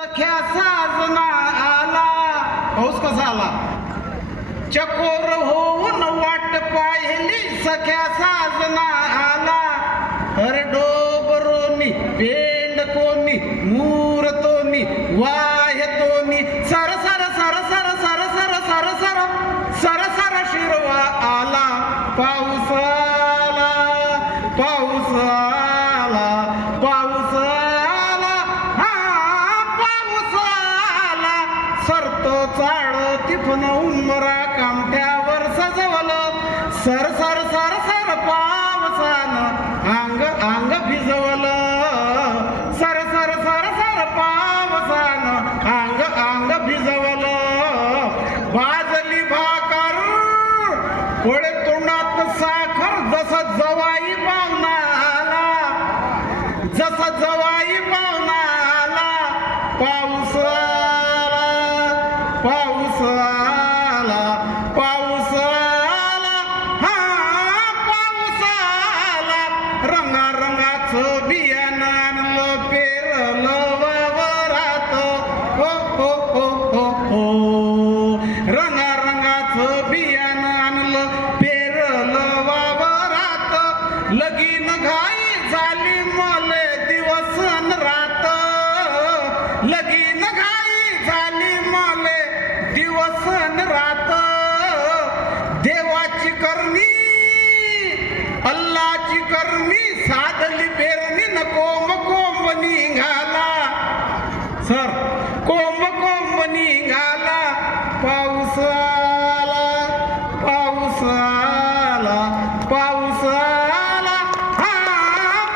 सख्या साजना आला. पाऊस कसा आला? चकोर होऊन वाट पाहिली. सख्या साजना आला. हर डोबरोनी पेंड कोणी मूरतोनी वा सर सर सर सर पावसान अंग अंग भिजवलं. सर सर सर सर पावसान अंग अंग भिजवलं. बाजली भाकर. कोळे तोंडात साखर जसा जवाई पाहुणा आला जसा जवाई पाहुणा आला पाऊस आला पाऊस आला. करणी साधली पेरणी न कोंब कोंब निघाला सर कोंब कोंब निघाला पाऊस आला पाऊस आला पाऊस आला. हा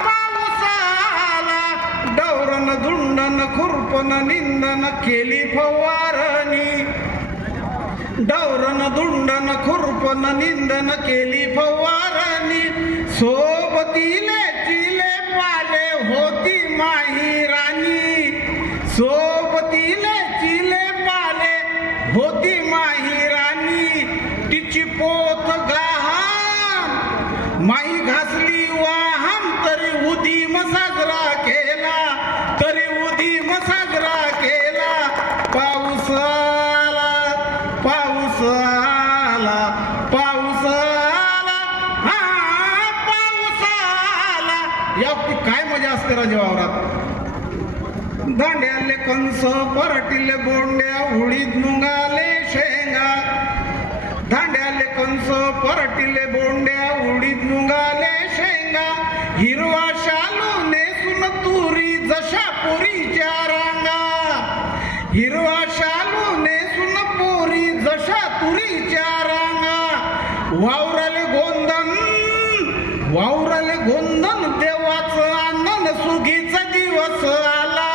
पाऊस आला. डवरन धुंडन खुरपन निंदन केली फवारणी. डवरन धुंडन खुरपन निंदन केली फवारणी. सोबतीले चिले पाले होती माही राणी. सोबतीले चिले पाले होती माही राणी. तिची पोत गहाण माई घासली वाहम तरी उदीम साजरा केला. तरी उदीम साजरा केला. पाऊस आला पाऊस काय वावरात. दांड्याले कंस पराटीले बोंड्या उडीद मुंगाले शेंगा. दांड्याले कंस पराटीले बोंड्या उडीद मुंगाले शेंगा. हिरवा शालू नेसून तुरी जशा पुरीच्या रांगा. हिरवा शालू नेसून पुरी जशा तुरीच्या रांगा. वावराले गोंधन वावराले गोंधन देवाचं आनंद सुगीचा दिवस आला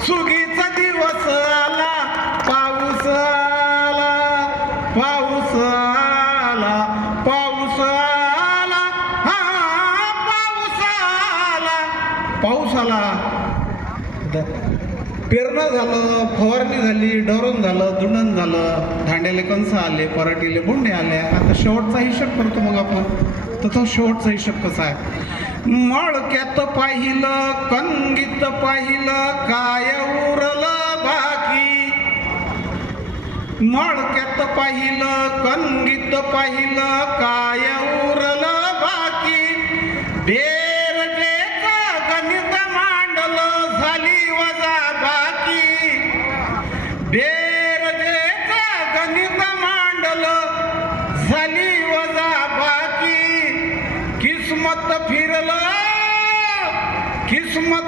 सुगीचा दिवस आला पाऊस आला पाऊस आला पाऊस आला हा पाऊस आला. पाऊस आला. पेरणं झालं फवारणी झाली डवरण झालं दुंडण झालं धांड्याले कंस आले पराठीले बोंडे आले. आता शेवटचा हिशोब करतो मग आपण. तर तो शेवटचा हिशोब कसा आहे? मळक्यात पाहिलं कंगीत पाहिलं काय उरलं बाकी? मळक्यात पाहिलं कंगीत पाहिलं काय சும்மா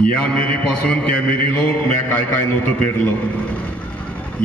या मेरीपासून त्या मेरीलो म्या काय काय नव्हतं पेरलं.